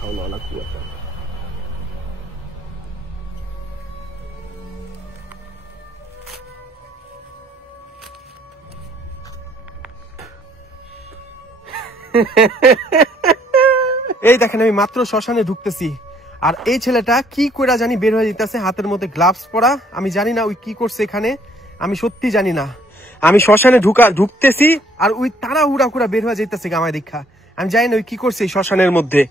হাওলা ওয়ালা কুওয়াতা। এই দেখেন আমি মাত্র শ্মশানে ঢুকতেছি, আর এই ছেলেটা কি করে জানি বের হয়ে যেতেছে, হাতের মধ্যে গ্লাভস পরা। আমি জানি না ওই কি করছে এখানে, আমি সত্যি জানি না। আমি শ্মশানে ঢুকতেছি আর ওই তাড়াহুড়া করে বের হয়ে যেতেছে আমায় দেখা। আমি জানি না ওই কি করছে এই শ্মশানের মধ্যে।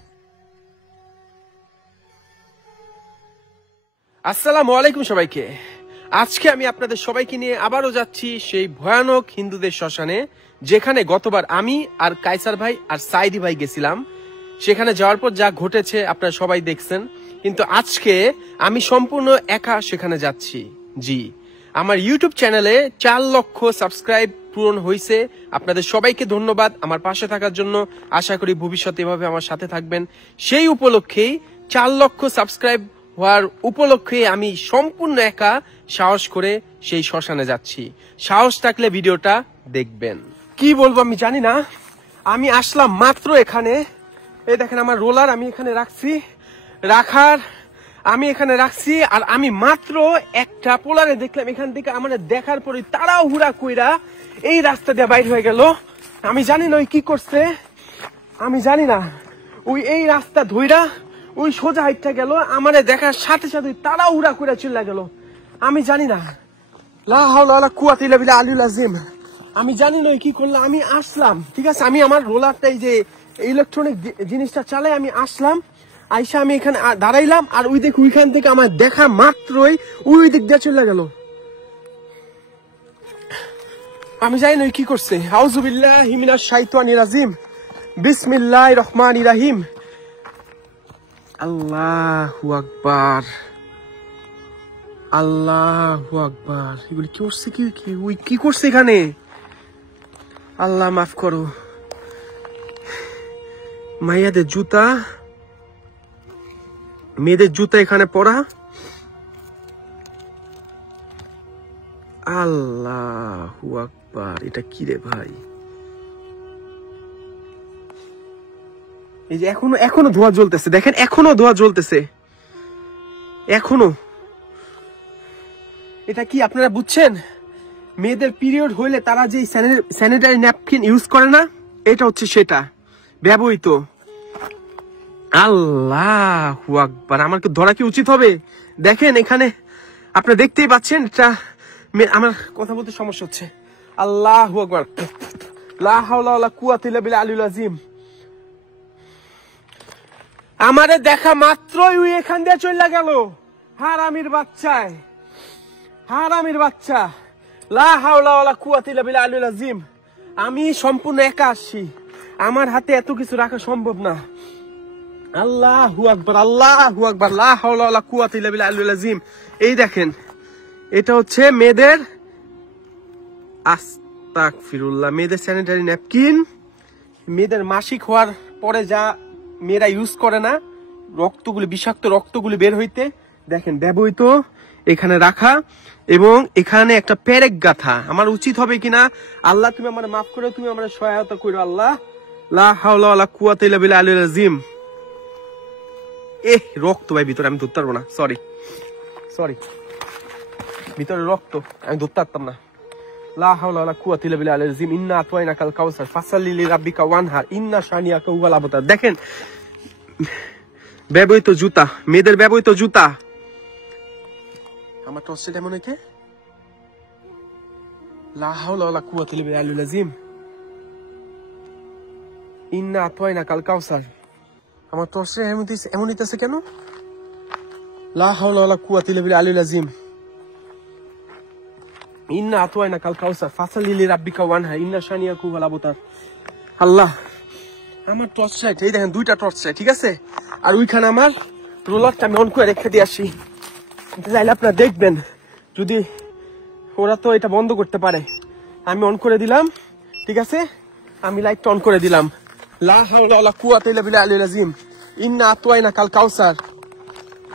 আসসালামু আলাইকুম সবাইকে। আজকে আমি আপনাদের সবাইকে নিয়ে আবারও যাচ্ছি সেই ভয়ানক হিন্দুদের শ্মশানে, যেখানে গতবার আমি আর কায়সার ভাই আর সাইদি ভাই গেছিলাম। সেখানে যাওয়ার পর যা ঘটেছে আপনারা সবাই দেখছেন, কিন্তু আজকে আমি সম্পূর্ণ একা সেখানে যাচ্ছি। জি, আমার ইউটিউব চ্যানেলে 4 লক্ষ সাবস্ক্রাইব পূরণ হয়েছে। আপনাদের সবাইকে ধন্যবাদ আমার পাশে থাকার জন্য। আশা করি ভবিষ্যতে এভাবে আমার সাথে থাকবেন। সেই উপলক্ষেই 4 লক্ষ সাবস্ক্রাইব হওয়ার উপলক্ষে আমি সম্পূর্ণ একা সাহস করে সেই শ্মশানে যাচ্ছি। সাহস থাকলে ভিডিওটা দেখবেন। কি বলবো আমি জানি না। আমি আসলাম মাত্র এখানে, এই দেখেন আমার রোলার আমি এখানে রাখছি, আর আমি মাত্র একটা পোলারে দেখলাম এখান থেকে। আমার দেখার পরে তাড়াহুড়া কইরা এই রাস্তা দিয়ে বাইর হয়ে গেল। আমি জানি না ওই কি করছে, আমি জানি না। ওই এই রাস্তা ধইরা ওই সোজা হাইটটা গেল, আমারে দেখার সাথে সাথে তাড়াহুড়া কইরা চিল্লা গেল। আমি জানি না, লা হাওলা ওয়ালা কুওয়াতা ইল্লা বিল্লাহ আলিয়্যুল আযীম। আমি জানি না কি করলাম। আমি আসলাম, ঠিক আছে, আমি আমার রোলারটা এই যে ইলেকট্রনিক জিনিসটা চালাই, আমি আসলাম, আইসা আমি এখানে দাঁড়াইলাম, আর ওই দেখ ওইখান থেকে আমার দেখা মাত্রই ওই দিক দিয়ে চলে গেল। আমি জানি না কি করছে। আউযু বিল্লাহি মিনাশ শাইতানির রাজিম, বিসমিল্লাহির রহমানির রহিম। আল্লাহু আকবার, আল্লাহু আকবার। এগুলি কি করছে? কি করছে এখানে? আল্লাহ মাফ করো। মাইয়াদের জুতা, মেয়েদের জুতা এখানে পরা। আল্লাহু আকবার, এটা কি রে ভাই? এই যে এখনো ধোঁয়া জ্বলতেছে, দেখেন এখনো ধোঁয়া জ্বলতেছে, এখনো। এটা কি আপনারা বুঝছেন? মেয়েদের পিরিয়ড হইলে তারা যে স্যানিটারি ন্যাপকিন ইউজ করে না, এটা হচ্ছে সেটা ব্যবহৃত। আল্লাহু আকবার, আমার কি ধরা কি উচিত হবে? দেখেন এখানে আপনারা দেখতেই পাচ্ছেন, এটা আমার কথা বলতে সমস্যা হচ্ছে। আল্লাহু আকবার, লা হাওলা ওয়ালা কুওয়াতা ইল্লা বিল্লাহ আলিয়্যুল আযীম। আমারে দেখা মাত্রই ওই এখান দিয়ে চলে গেল। হারামির বাচ্চা, লা হাওলা ওয়ালা কুওয়াতা ইল্লা বিল্লাহ আলিয়্যুল আযীম। আমি সম্পূর্ণ একা আসছি, আমার হাতে এত কিছু রাখা সম্ভব না। আল্লাহু আকবার, আল্লাহু আকবার, লা হাওলা ওয়ালা কুওয়াতা ইল্লা বিল্লাহ আলিয়্যুল আযীম। এই দেখেন, এটা হচ্ছে মেয়েদের, আস্তাগফিরুল্লাহ, মেয়েদের স্যানিটারি ন্যাপকিন। মেয়েদের মাসিক হওয়ার পরে যা মেয়েরা ইউজ করে না, রক্তগুলি, বিষাক্ত রক্তগুলি বের হইতে, দেখেন ব্যবহৃত এখানে রাখা, এবং এখানে একটা পেরেক গাথা। আমার উচিত হবে কিনা, আল্লাহ তুমি আমার মাফ করে, তুমি আমার সহায়তা করো আল্লাহ। লা হাওলা ওয়ালা কুওয়াতা ইল্লা বিল্লাহ আলিয়্যুল আযীম। রক্ত ভাই ভিতরে, আমি ধরতে পারবো না, সরি, ভিতরে রক্ত, আমি ধরতে পারতাম না। লা হাওলা ওয়ালা কুওয়াতা ইল্লা বিল্লাহ আলিয়্যুল আযীম। ইন্না আতাইনাকাল কাউসার ফাসাল্লি লিরাব্বিকা ওয়ানহার ইন্না শানিয়াকা হুয়াল আবতার। দেখেন ব্যবহৃত জুতা, মেয়েদের ব্যবহৃত জুতা। আমার টর্চটা এমন হইতে, লা হাওলা ওয়ালা কুওয়াতা ইল্লা বিল্লাহ আলিয়্যুল আযীম। ইন্না আতাইনাকাল কাউসার। আমার টর্চটা এমন হইতেছে কেন? লা হাওলা ওয়ালা কুওয়াতা ইল্লা বিল্লাহ আলিয়্যুল আযীম। ইন্না আতাইনাকাল কাউসার ফাসাল্লি লিরাব্বিকা ওয়ানহার ইন্না শানিয়াকা হুয়াল আবতার। আল্লাহ, আমার টর্চ লাইট, এই দেখেন 2টা টর্চ লাইট, ঠিক আছে। আর ওইখানে আমার রোলারটা আমি অন করে রেখে দিয়ে আসি, চাইলে আপনারা দেখবেন। যদি ওরা তো এটা বন্ধ করতে পারে, আমি অন করে দিলাম, ঠিক আছে, আমি লাইটটা অন করে দিলাম। লা হাওলা ওয়ালা কুওয়াতা ইল্লা বিল্লাহ আলিয়্যুল আযীম। ইন্না আতাইনাকাল কাউসার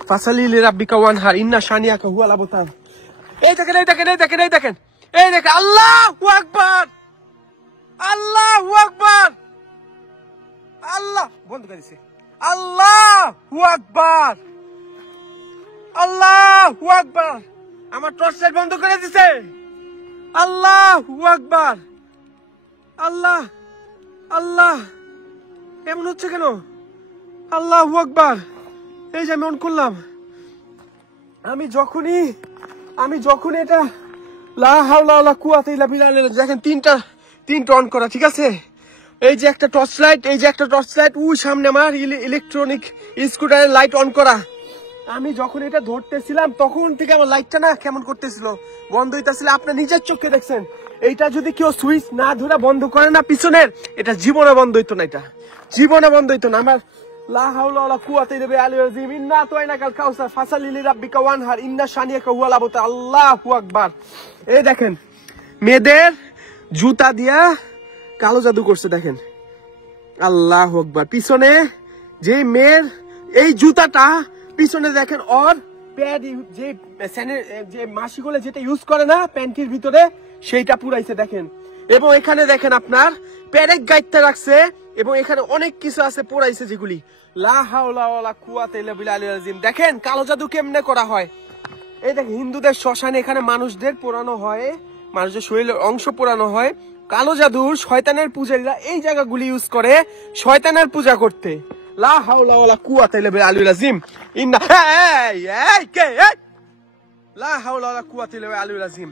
ফাসাল্লি লিরাব্বিকা ওয়ানহার ইন্না শানিয়াকা হুয়াল আবতার। এই দেখেন, আল্লাহু আকবার, আল্লাহু আকবার, আল্লাহ বন্ধ করে দিছে। আল্লাহু আকবার, আল্লাহু আকবার। আমার টর্চ লাইট বন্ধ করে দিছে। আল্লাহু আকবার, আল্লাহ আল্লাহ, এমন হচ্ছে কেন? আল্লাহু আকবার। এই যে আমি অন করলাম, আমি যখনই এটা লা হাওলা ওয়ালা কুওয়াতা ইল্লা বিল্লাহ, দেখেন তিনটা অন করা, ঠিক আছে? এই যে একটা টর্চ লাইট, ওই সামনে আমার ইলেকট্রনিক স্কুটারের লাইট অন করা। আমি যখন এটা ধরতেছিলাম তখন থেকে আমার লাইটটা না কেমন করতেছিল, বন্ধ হইতেছিল। আপনার নিজের চোখে দেখছেন। এইটা যদি কেউ সুইচ না ধরে বন্ধ করে না পিছনের, এটা জীবনে বন্ধ হইতো না, এটা জীবনে বন্ধ হইতো না। আমার লা হাওলা ওয়ালা কুওয়াতা ইল্লা বিল্লাহিল আযীম, ইন্না আতাইনাকাল কাউসার ফাসাল্লি লিরাব্বিকা ওয়ানহার, ইন্না শানিয়াকা হুয়াল আবতার। আল্লাহু আকবার। এই দেখেন মেয়েদের জুতা দিয়া কালো জাদু করছে, দেখেন। আল্লাহু আকবার। পিছনে যে মেয়ের এই জুতাটা, পিছনে দেখেন ওর প্যাড, যে মাসিগুলো যেটা ইউজ করে না প্যান্টির ভিতরে, সেইটা পুরাইছে দেখেন। এবং এখানে দেখেন আপনার প্যারেক গাইতে রাখছে, এবং এখানে অনেক কিছু আছে পুরাইছে, যেগুলি লা হাওলা ওয়ালা কুওয়াতা ইল্লা বিল্লাহিল আযীম। দেখেন কালো জাদু কেমনে করা হয়। এই দেখেন হিন্দুদের শ্মশানে এখানে মানুষদের পোড়ানো হয়, মানুষের শরীরের অংশ পোড়ানো হয়। কালো জাদুর শয়তানের পূজারীরা এই জায়গাগুলি ইউজ করে শয়তানের পূজা করতে। লা হাওলা ওয়ালা কুওয়াতা ইল্লা বিল্লাহিল আযীম, ইন্না লা হাওলা ওয়ালা কুওয়াতা ইল্লা বিল্লাহিল আযীম,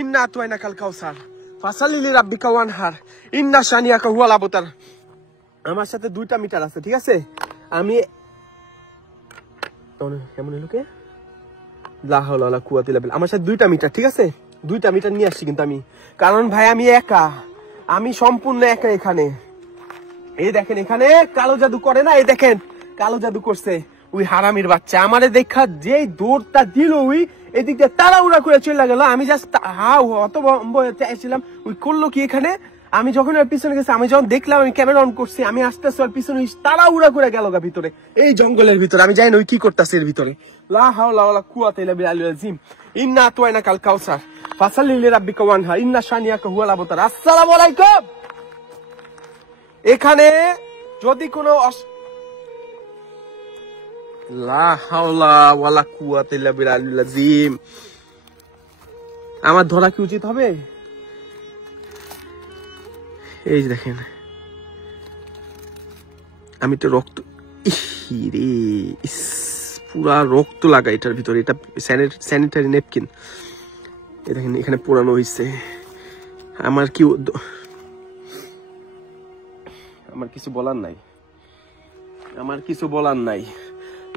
ইন্না আতাইনাকাল কাউসার ফাসাল্লি লিরাব্বিকা ওয়ানহার, ইন্না শানিয়াকা হুয়াল আবতার। আমার সাথে 2টা মিটার আছে, ঠিক আছে? আমি কেমন হলো কে লা হাওলা ওয়ালা কুওয়াতা ইল্লা বিল্লাহ, আমার সাথে 2টা মিটার, ঠিক আছে? 2টা মিটার নিয়ে আসছি কিন্তু আমি, কারণ ভাই আমি একা, আমি সম্পূর্ণ একা এখানে। এই দেখেন এখানে কালো জাদু করে না, এই দেখেন কালো জাদু করছে ওই হারামির বাচ্চা। আমারে দেখা যে দৌড়টা দিল, ওই এদিক দিয়ে তাড়াহুড়া করে চলে গেল। আমি জাস্ট চাইছিলাম ওই করলো কি এখানে। আমি যখন ওর পিছনে গেছি, আমি যখন দেখলাম, আমি ক্যামেরা অন করছি, আমি আস্তে আস্তে ওর পিছনে তাড়াহুড়া করে গেল গা ভিতরে, এই জঙ্গলের ভিতরে। আমি জানি না ওই কি করতেছে এর ভিতরে। লা হাওলা ওয়ালা কুওয়াতা ইল্লা বিল্লাহিল আযীম, ইন্না আতাইনাকাল কাউসার ফাসাল্লি লিরাব্বিকা ওয়ানহার, ইন্না শানিয়াকা হুয়াল আবতার। আসসালামু আলাইকুম। এখানে যদি কোনো লা হাওলা ওয়ালা কুওয়াতা ইল্লা বিল্লাহিল আযীম, আমার ধরা কি উচিত হবে? এই যে দেখেন আমি তো রক্ত, রে পুরা রক্ত লাগা এটার ভিতরে। এটা স্যানিটারি নেপকিন, এই দেখেন এখানে পোড়ানো হয়েছে। আমার কিছু বলার নাই, আমার কিছু বলার নাই।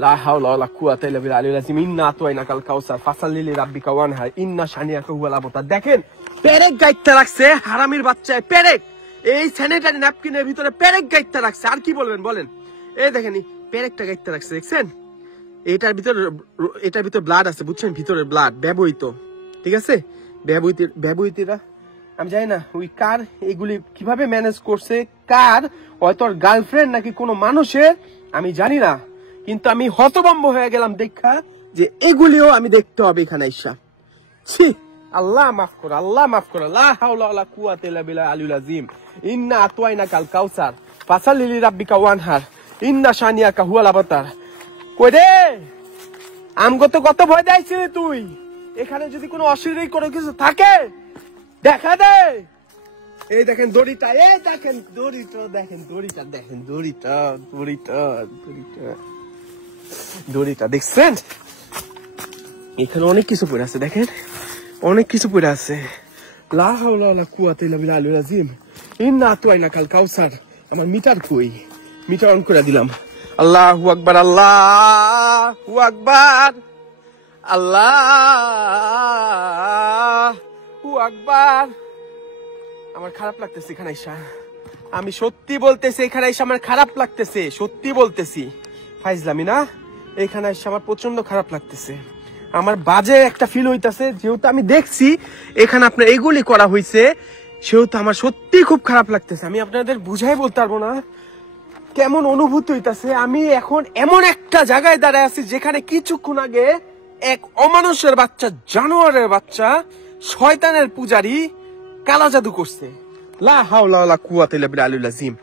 লা হাওলা ওয়ালা কুওয়াতা ইল্লা বিল্লাহিল আযীম, ইন্না আতাইনাকাল কাউসার ফাসাল্লি লিরাব্বিকা ওয়ানহার, ইন্না শানিয়াকা হুয়াল আবতার। দেখেন পেরেক গাইতে রাখছে হারামির বাচ্চায়, পেরেক। এই স্যানিটারি ন্যাপকিনের ভিতরে পেরেক গাইতে রাখছে। আর কি বলবেন বলেন? এই দেখেন পেরেকটা গাইতে রাখছে, দেখছেন? এটার ভিতরে ব্লাড আছে, বুঝছেন? ভিতরে ব্লাড ব্যবহৃত, ঠিক আছে? ব্যবহৃতরা আমি জানি না ওই কার এগুলি কিভাবে ম্যানেজ করছে, কার, হয়তো গার্লফ্রেন্ড নাকি কোনো মানুষের, আমি জানি না। কিন্তু আমি হতভম্ব হয়ে গেলাম দেখা যে এগুলিও আমি দেখতে হবে এখানে আইসা। ছি, আল্লাহ মাফ করো, আল্লাহ মাফ করো। লা হাওলা ওয়ালা কুওয়াতা ইল্লা বিল্লাহিল আযীম, ইন্না আতাইনাকাল কাউসার ফাসাল্লি লিরাব্বিকা ওয়ানহার, ইন্না শানিয়াকা হুয়াল আবতার। কই রে আমগো তো কত ভয় দেখাইছিলি তুই। এখানে যদি কোনো অশরীরী কোনো কিছু থাকে দেখা দে। এই দেখেন দড়িটা, এই দেখেন দড়িটা, দেখেন দড়িটা, দেখেন দড়িটা, দড়িটা, দড়িটা, দড়িটা দেখছেন? এখানে অনেক কিছু পড়ে আছে, দেখেন অনেক কিছু পড়ে আছে। লা হাওলা ওয়ালা কুওয়াতা ইল্লা বিল্লাহিল আযীম, ইন্না আতাইনাকাল কাউসার। আমার মিটার কই? মিটার অন করে দিলাম। আল্লাহু আকবার, আল্লাহু আকবার, আল্লাহু আকবার। আমার খারাপ লাগতেছে এখানে আইসা, আমি সত্যি বলতেছি এখানে আইসা আমার খারাপ লাগতেছে, সত্যি বলতেছি, ফাইজলামি না। এখানে আইসা আমার প্রচন্ড খারাপ লাগতেছে, আমার বাজে একটা ফিল হইতাছে। যেহেতু আমি দেখছি এখানে আপনার এগুলি করা হয়েছে, সেহেতু আমার সত্যি খুব খারাপ লাগতেছে। আমি আপনাদের বুঝাই বলতে পারবো না কেমন অনুভূতি হইতাছে। আমি এখন এমন একটা জায়গায় দাঁড়ায় আছি যেখানে কিছুক্ষণ আগে এক অমানুষের বাচ্চা, জানোয়ারের বাচ্চা, শয়তানের পূজারী কালা জাদু করছে। লা হাওলা ওয়ালা কুওয়াতা ইল্লা বিল্লাহিল আযীম,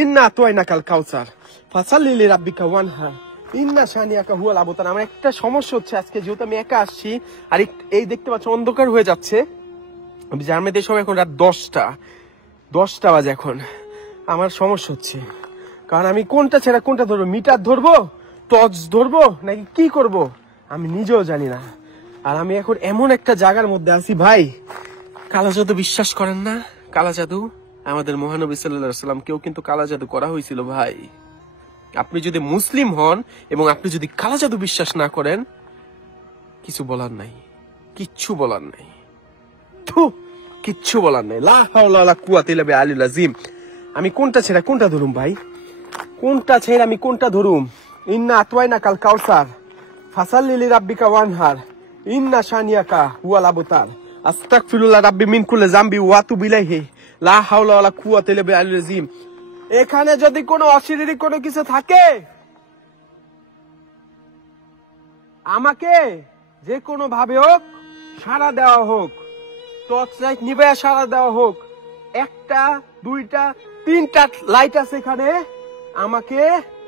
ইন্না আতাইনাকাল কাউসার ফাসাল্লি লিরাব্বিকা ওয়ানহার ইন্না শানিয়াকা হুয়াল আবতার। আমার একটা সমস্যা হচ্ছে আজকে, যেহেতু আমি একা আসছি আর এই দেখতে পাচ্ছ অন্ধকার হয়ে যাচ্ছে। জার্মানিতে সব এখন রাত 10টা বাজে এখন। আমার সমস্যা হচ্ছে, কারণ আমি কোনটা ছেড়ে কোনটা ধরবো, মিটার ধরবো, টর্চ ধরবো, নাকি কি করব আমি নিজেও জানি না। আর আমি এখন এমন একটা জায়গার মধ্যে আছি ভাই, কালা জাদু বিশ্বাস করেন না? কালা জাদু, আমাদের মহানবী সাল্লাল্লাহু আলাইহি ওয়াসাল্লাম কেউ কিন্তু কালা জাদু করা হয়েছিল ভাই। আপনি যদি মুসলিম হন এবং আপনি যদি কালা জাদু বিশ্বাস না করেন, কিছু বলার নাই, কিচ্ছু বলার নাই, কিচ্ছু বলার নাই। লা হাওলা ওয়ালা কুওয়াতা ইল্লা বিল্লাহিল আযীম। আমি কোনটা ছেড়ে কোনটা ধরুম ভাই, কোনটা ছেড়ে আমি কোনটা ধরুম? ইন্না আতওয়াইনা কাল কাউসার ফাসাল্লি লিরাব্বিকা ওয়ানহার ইন্না শানিয়াকা হুয়াল আবতার। আস্তাগফিরুল্লাহ রাব্বি মিন কুল্লি যামবি ওয়া আতুবু ইলাইহি লা হাওলা ওয়ালা কুওয়াতা ইল্লা বিল্লাহিল আযীম। এখানে যদি কোনো অশারীরিক কোনো কিছু থাকে, আমাকে যে কোনো ভাবে হোক সাড়া দেওয়া হোক, টর্চ লাইট নিবে সাড়া দেওয়া হোক। 1টা 2টা 3টা লাইট আছে এখানে, আমাকে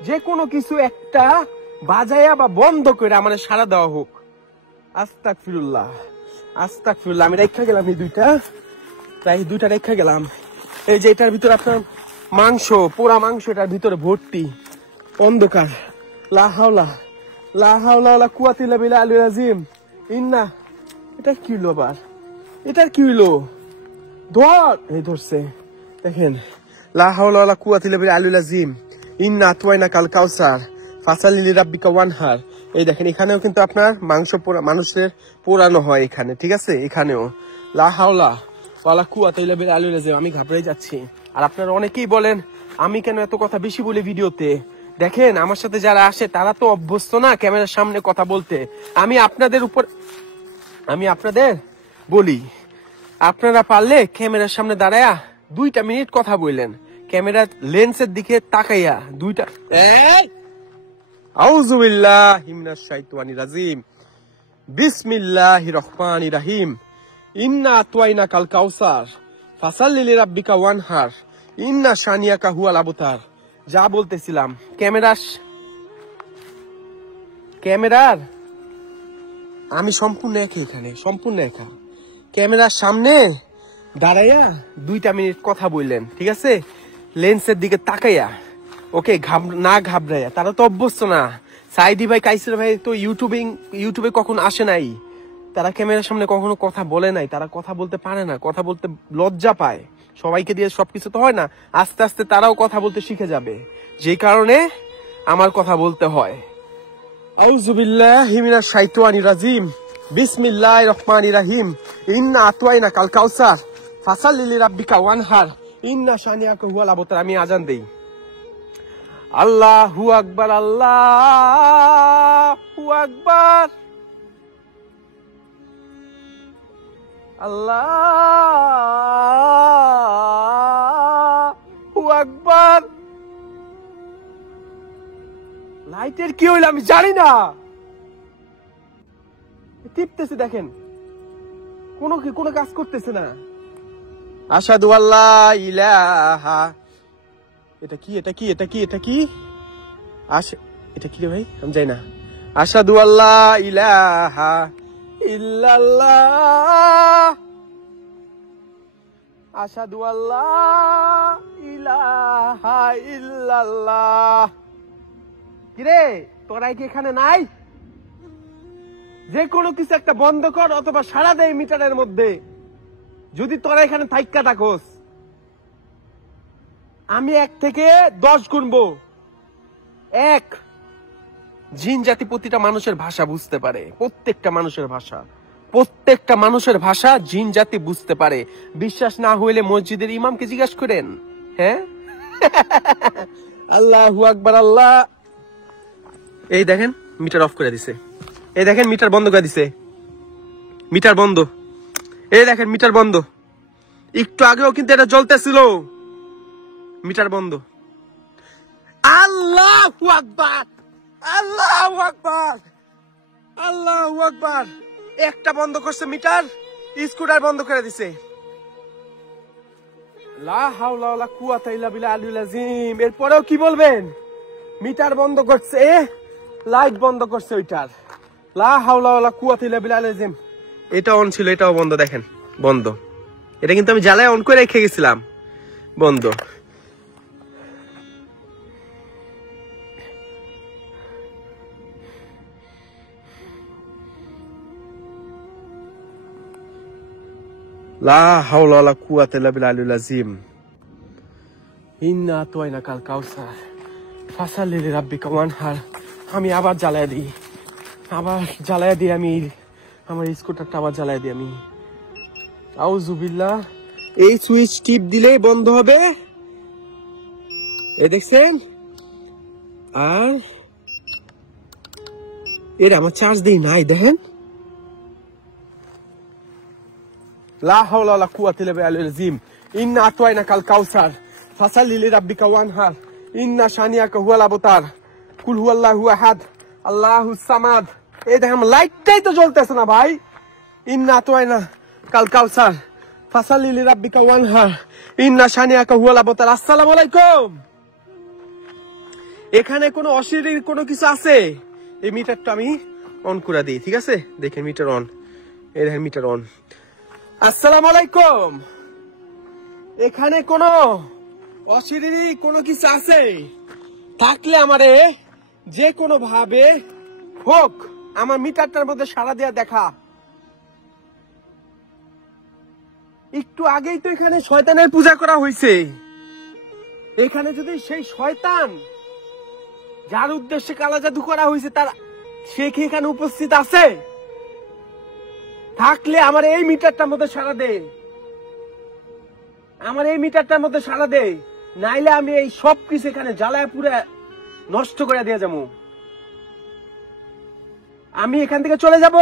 যে কোনো কিছু একটা বাজায়া বা বন্ধ করে আমার সাড়া দেওয়া হোক। আস্তাগফিরুল্লাহ আস্তাগফিরুল্লাহ। আমি রেখা গেলাম এই দুইটা রেখা গেলাম। এই যে এটার ভিতরে আপনার মাংস, পোড়া মাংস, এটার ভিতরে ভর্তি অন্ধকার। লা হাওলা ওয়ালা কুওয়াতা ইল্লা বিল্লাহিল আযীম। ইন্না, এটা কি হলো আবার? এটার কি হইলো? ধর, এই ধরছে দেখেন। লা হাওলা ওয়ালা কুওয়াতা ইল্লা বিল্লাহিল আযীম। ইন্না আতওয়াইনা কাল কাউসার ফাসাল্লি লিরাব্বিকা ওয়ানহার। এই দেখেন, এখানেও কিন্তু আপনার মাংস পোড়া, মানুষের পোড়ানো হয় এখানে, ঠিক আছে? এখানেও লা হাওলা ওয়ালা কুওয়াতা ইল্লা বিল্লাহিল আযীম। আমি ঘাবড়ে যাচ্ছি। আর আপনারা অনেকেই বলেন আমি কেন এত কথা বেশি বলি ভিডিওতে। দেখেন, আমার সাথে যারা আসে তারা তো অভ্যস্ত না ক্যামেরার সামনে কথা বলতে। আমি আপনাদের বলি, আপনারা পারলে ক্যামেরার সামনে দাঁড়ায়া 2টা মিনিট কথা বললেন, ক্যামেরার লেন্সের দিকে তাকাইয়া 2টা। আউযু বিল্লাহি মিনাশ শাইতানির রাজিম। বিসমিল্লাহির রহমানির রহিম। ইন্না আতওয়াইনা কাল কাউসার ফাসাল্লি লিরাব্বিকা ওয়ানহার ইন্না শানিয়াকা হুয়াল আবতার। যা বলতেছিলাম, ক্যামেরার আমি সম্পূর্ণ একা, এখানে সম্পূর্ণ একা। ক্যামেরার সামনে দাঁড়াইয়া 2টা মিনিট কথা বললেন, ঠিক আছে? লেন্সের দিকে তাকাইয়া, ওকে, না ঘাবড়াইয়া। তারা তো অভ্যস্ত না। সাইদি ভাই, কাইসার ভাই তো ইউটিউবে কখনো আসে নাই, তারা ক্যামেরার সামনে কখনো কথা বলে নাই, তারা কথা বলতে পারে না, কথা বলতে লজ্জা পায়। সবাইকে দিয়ে সবকিছু তো হয় না। আস্তে আস্তে তারাও কথা বলতে শিখে যাবে, যে কারণে আমার কথা বলতে হয়। আউযু বিল্লাহি মিনাশ শাইতানির রাজিম। বিসমিল্লাহির রহমানির রহিম। ইন্না আতওয়াইনা কাল কাউসার ফাসাল্লি লিরাব্বিকা ওয়ানহার ইন্না শানিয়াকা হুয়াল আবতার। আমি আজান দেই। আল্লাহু আকবার, আল্লাহু আকবার, আল্লাহু আকবার। লাইটের কি হইল আমি জানি না, টিপতেছে, দেখেন কোনো কাজ করতেছে না। আশহাদু আল্লা ইলাহা, এটা কি এটা কি রে ভাই, আমি জানি না। আশহাদু আল্লা ইলাহা ইল্লাল্লাহ, আশহাদু আল্লা ইলাহা ইল্লাল্লাহ। কিরে, তোরাই কি এখানে নাই? যে কোনো কিছু একটা বন্ধ কর অথবা সাড়া দেয় মিটারের মধ্যে। যদি তোরা এখানে থাইক্কা থাকোস, আমি 1 থেকে 10 গুনবো। 1, জিন জাতি প্রতিটা মানুষের ভাষা বুঝতে পারে, প্রত্যেকটা মানুষের ভাষা জিন জাতি বুঝতে পারে। বিশ্বাস না হইলে মসজিদের ইমামকে জিজ্ঞাসা করেন। হ্যাঁ, আল্লাহু আকবার, আল্লাহ। এই দেখেন মিটার অফ করে দিছে, এই দেখেন মিটার বন্ধ করে দিছে, মিটার বন্ধ। এই দেখেন মিটার বন্ধ। একটু আগেও কিন্তু এটা জ্বলতেছিল, মিটার বন্ধ। আল্লাহু আকবার, আল্লাহু আকবার, আল্লাহু আকবার। একটা বন্ধ করছে মিটার, স্কুটার বন্ধ করে দিছে। লা হাওলা ওয়ালা কুওয়াতা ইল্লা বিল্লাহিল আযীম। এরপরেও কি বলবেন? মিটার বন্ধ করছে, লাইট বন্ধ করছে ওইটার। লা হাওলা ওয়ালা কুওয়াতা ইল্লা বিল্লাহ আল-আযীম। এটা অন ছিল, এটাও বন্ধ, দেখেন বন্ধ। এটা কিন্তু আমি জ্বালায় অন করে রেখে গেছিলাম, বন্ধ। লা হাওলা ওয়ালা কুওয়াতা ইল্লা বিল্লাহ আল-আযীম। ইন্না আতাইনাকাল কাউসার ফাসাল্লি লিরাব্বিকা ওয়ানহার। আমি আবার জ্বালায় দিই, আবার জ্বালায় দিই, আমি আমার স্কুটারটা আবার জ্বালায় দিই আমি। আউযু বিল্লাহ। এই সুইচ টিপ দিলেই বন্ধ হবে, এ দেখছেন। আর এর আমার চার্জ দিই নাই, দেখেন। লা হাওলা ওয়ালা কুওয়াতা ইল্লা বিল্লাহিল আযীম। ইন্না আতাইনাকাল কাউসার ফাসাল্লি লিরাব্বিকা ওয়ানহার। ইন্না শানিয়াকা হুয়াল আবতার। কুল হুয়াল্লাহু আহাদ আল্লাহুস সামাদ। এই দেখেন লাইটটাই তো জ্বলতেছে না ভাই। ইন্না আতাইনাকাল কাউসার ফাসাল্লি লিরাব্বিকা ওয়ানহার। ইন্না শানিয়াকা হুয়াল আবতার। আসসালামু আলাইকুম। এখানে কোনো অশরীরী কোনো কিছু আছে? এই মিটারটা আমি অন করে দিই, ঠিক আছে? দেখেন মিটার অন, এই দেখেন মিটার অন। আসসালামু আলাইকুম। এখানে কোনো অশরীরী কোনো কিছু আছে? থাকলে আমারে যে কোনো ভাবে হোক আমার মিটারটার মধ্যে সাড়া দেয়া দেখা। একটু আগেই তো এখানে শয়তানের পূজা করা হয়েছে। এখানে যদি সেই শয়তান যার উদ্দেশ্যে কালা জাদু করা হয়েছে তার সে কি এখানে উপস্থিত আছে? থাকলে আমার এই মিটারটার মধ্যে সাড়া দে, আমার এই মিটারটার মধ্যে সাড়া দে, নাইলে আমি এই সব কিছু এখানে জ্বালায় পুরে নষ্ট করে দিয়ে যাবো। আমি এখান থেকে চলে যাব।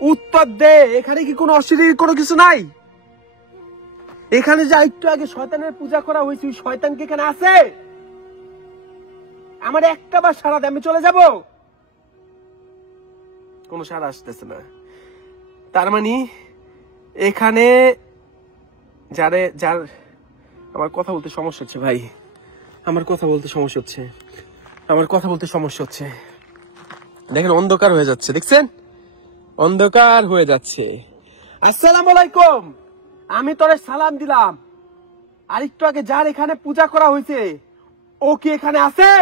উত্তর দে, এখানে কি কোনো অশরীরী কোনো কিছু নাই? এখানে যা একটু আগে শয়তানের পূজা করা হয়েছে, ওই শয়তান কি এখানে আছে? আমার একটা বার সাড়া দে, আমি চলে যাব। কোনো সাড়া আসতেছে না। তার মানে এখানে যার আমার কথা বলতে সমস্যা হচ্ছে ভাই, আমার কথা বলতে সমস্যা হচ্ছে, আমার কথা বলতে সমস্যা হচ্ছে। দেখেন অন্ধকার হয়ে যাচ্ছে, দেখছেন অন্ধকার হয়ে যাচ্ছে। আসসালামু আলাইকুম। আমি তোরে সালাম দিলাম, আর একটু আগে যার এখানে পূজা করা হয়েছে ও কি এখানে আছে?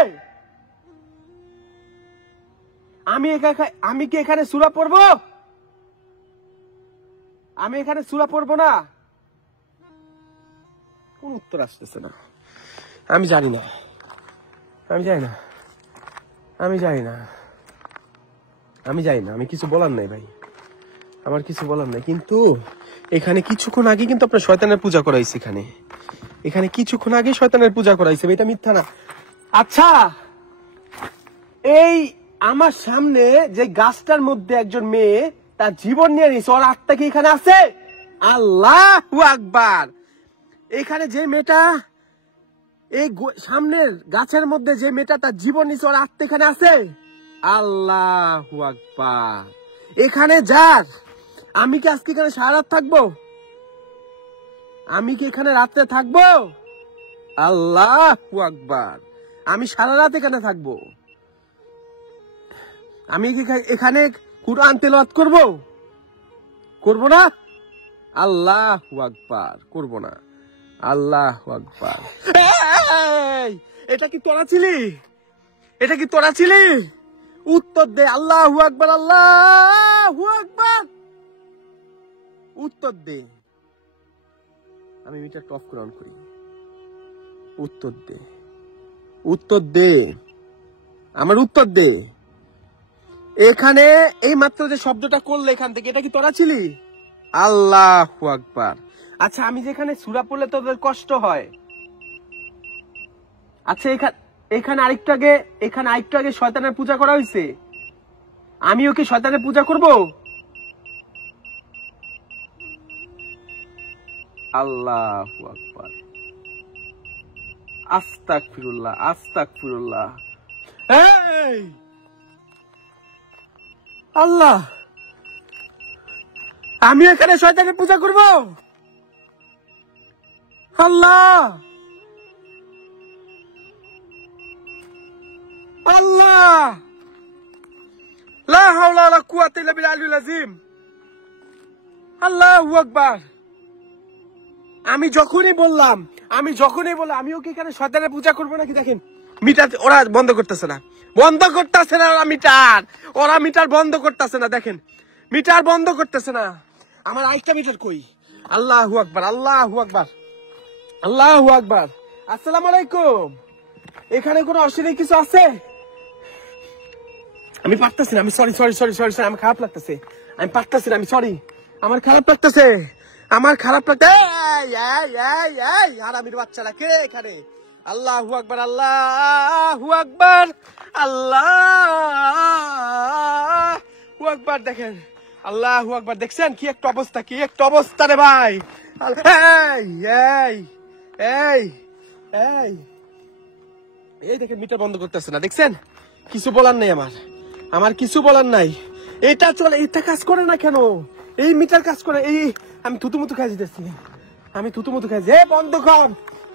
আমি কি এখানে সূরা পড়বো? আমি এখানে সূরা পড়বো না? কোন উত্তর আসতেছে না। আমি জানি না, আমি জানি না, আমি জানি না, আমি জানি না। আমি কিছু বলার নাই ভাই, আমার কিছু বলার নাই। কিন্তু এখানে কিছুক্ষণ আগে কিন্তু আপনার শয়তানের পূজা করাইছে। এখানে কিছুক্ষণ আগে শয়তানের পূজা করাইছে, এটা মিথ্যা না। আচ্ছা, এই আমার সামনে যে গাছটার মধ্যে একজন মেয়ে তার জীবন নিয়ে নিয়েছে, ওর আত্মা কি এখানে আছে? আল্লাহু আকবার। এখানে যে মেয়েটা এই সামনের গাছের মধ্যে যে মেয়েটা তার জীবন নিয়েছে, ওর আত্মা এখানে আছে? আল্লাহু আকবার। এখানে যার, আমি কি আজকে এখানে সারা রাত থাকবো? আমি কি এখানে রাত্রে থাকবো? আল্লাহু আকবার। আমি সারা রাত এখানে থাকবো। আমি এখানে কুরআন তেলাওয়াত করব? করব না? আল্লাহু আকবার। করব না। আল্লাহু আকবার। এটা কি তোরা ছিলি? এটা কি তোরা ছিলি? উত্তর দে। আল্লাহু আকবার, আল্লাহু আকবার। উত্তর দে। আমি মিটারটা অফ করে অন করি। উত্তর দে, উত্তর দে, আমার উত্তর দে। এখানে এই মাত্র যে শব্দটা করলে এখান থেকে, এটা কি তোরা ছিলি? আল্লাহু আকবার। আচ্ছা, আমি যেখানে সূরা পড়লে তোদের কষ্ট হয়, আচ্ছা এখানে আরেকটু আগে শয়তানের পূজা করা হয়েছে, আমিও কি শয়তানের পূজা করব? আল্লাহু আকবার। আস্তাগফিরুল্লাহ, আস্তাগফিরুল্লাহ। এই আল্লাহ, আমি এখানে শয়তানের পূজা করব? আল্লাহ, আল্লাহ, লা হাওলা ওয়ালা কুওয়াতা ইল্লা বিল্লাহিল আযীম। আল্লাহু আকবার। আমি যখনই বললাম আমি ওকে এখানে শয়তানের পূজা করবো নাকি, দেখেন মিটার ওরা বন্ধ করতেছে না, ওরা মিটার বন্ধ করতেছে না, দেখেন মিটার বন্ধ করতেছে না। আমার আরেকটা মিটার কই? আল্লাহু আকবার, আল্লাহু আকবার, আল্লাহু আকবার। আসসালামু আলাইকুম। এখানে কোনো অশরীর কিছু আছে? আমি পারতেছি না, আমি সরি, আমার খারাপ লাগতেছে, আমি পারতেছি না, আমি সরি, আমার খারাপ লাগতেছে, হারামির বাচ্চারা কে এখানে? আল্লাহু আকবার, আল্লাহু আকবার, আল্লাহু আকবার। দেখেন আল্লাহু আকবার, দেখছেন কি একটা অবস্থা রে ভাই। এই দেখেন মিটার বন্ধ করতেছে না, দেখছেন? কিছু বলার নেই, আমার কিছু বলার নাই। এটা চলে, এটা কাজ করে না কেন? এই মিটার কাজ করে। আমি থুতুমুতু খাই যেতেছি, বন্ধ কর,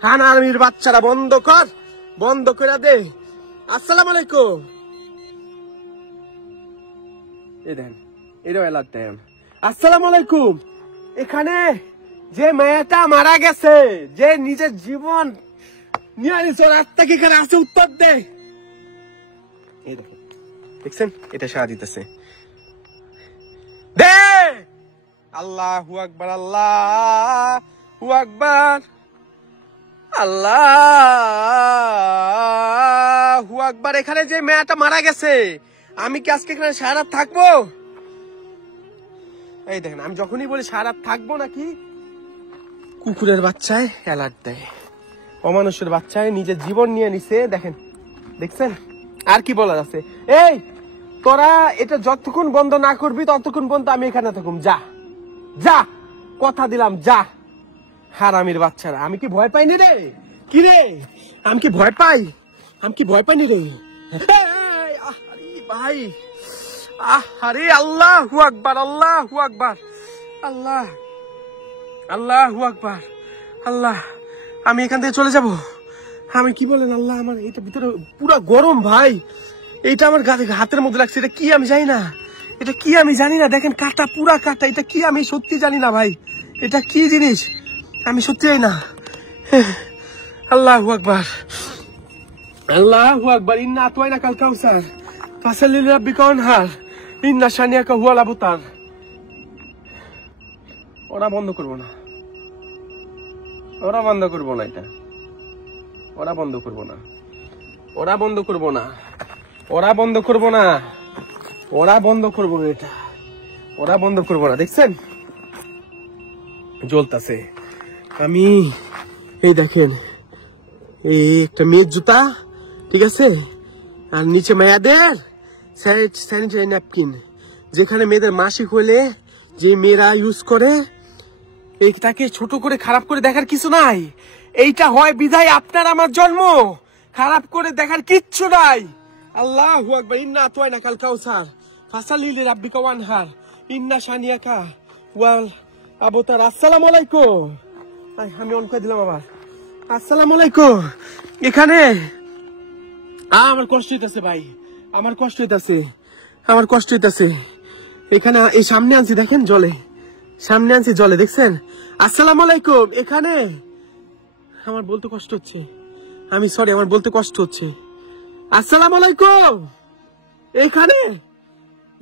হানামির বাচ্চারা বন্ধ করে দে। আসসালামু আলাইকুম। এই দেখেন, এটাও এলার্ট দেন। আসসালামু আলাইকুম। এখানে যে মেয়েটা মারা গেছে, যে নিজের জীবন নিয়ে নিছে, রাস্তা কি এখানে আছে? উত্তর দে। এই দেখেন, দেখছেন? এটা সাড়া দিতেছে, দে। আল্লাহু আকবার, আল্লাহু আকবার, আল্লাহু আকবার। এখানে যে মেয়েটা মারা গেছে, আমি কি আজকে এখানে সারা রাত থাকবো? এই দেখেন, আমি যখনই বলি সারা রাত থাকবো নাকি, কুকুরের বাচ্চায় অ্যালার্ট দেয়, অমানুষের বাচ্চায় নিজের জীবন নিয়ে নিছে। দেখছেন? আর কি বলার আছে? এই তোরা এটা যতক্ষণ বন্ধ না করবি ততক্ষণ পর্যন্ত আমি এখানে থাকুম। যা, কথা দিলাম, যা। হারামির বাচ্চারা, আমি কি ভয় পাইনি রে? কি রে, আমি কি ভয় পাইনি রে? ভাই, আরে আল্লাহু আকবার, আল্লাহু আকবার, আল্লাহু আকবার, আল্লাহ। আমি এখান থেকে চলে যাব? আমি কি বলেন? আল্লাহ, আমার এটা ভিতরে পুরো গরম ভাই, এইটা আমার হাতের মধ্যে লাগছে। এটা কি আমি জানি না, দেখেন কাটা, পুরা কাটা। এটা কি আমি সত্যি জানি না ভাই, এটা কি জিনিস আমি সত্যি জানি না। আল্লাহু আকবার, আল্লাহু আকবার। ইন্না আতওয়াইনা কাল কাউসার ফাসাল্লি লিরাব্বিকা ওয়ানহার ইন্না শানিয়াকা হুয়াল আবতার। ওরা বন্ধ করবো না, এটা ওরা বন্ধ করবো না, ওরা বন্ধ করবো না। দেখছেন জ্বলতাছে। আমি এই দেখেন, এই একটা মেয়ের জুতা, ঠিক আছে, আর নিচে মেয়েদের স্যানিটারি ন্যাপকিন, যেখানে মেয়েদের মাসিক হলে যে মেয়েরা ইউজ করে, এইটাকে ছোট করে খারাপ করে দেখার কিছু নাই। এইটা হয় বিধায় আপনার আমার জন্ম, খারাপ করে দেখার কিচ্ছু নাই। আল্লাহু আকবার। ইন্না আতওয়াইনা কাল কাউসার ফাসাল্লি লিরাব্বিকা ওয়ানহার ইন্না শানিয়াকা ওয়াল আবতার। আসসালামু আলাইকুম। আমি অন করে দিলাম আবার। আসসালামু আলাইকুম। এখানে আমার কষ্ট হইতাছে ভাই, আমার কষ্ট হইতাছে। এখানে এই সামনে আনছি, দেখেন জলে, দেখছেন? আসসালামু আলাইকুম। এখানে আমার বলতে কষ্ট হচ্ছে, আমি সরি, আমার বলতে কষ্ট হচ্ছে। আসসালামু আলাইকুম। এখানে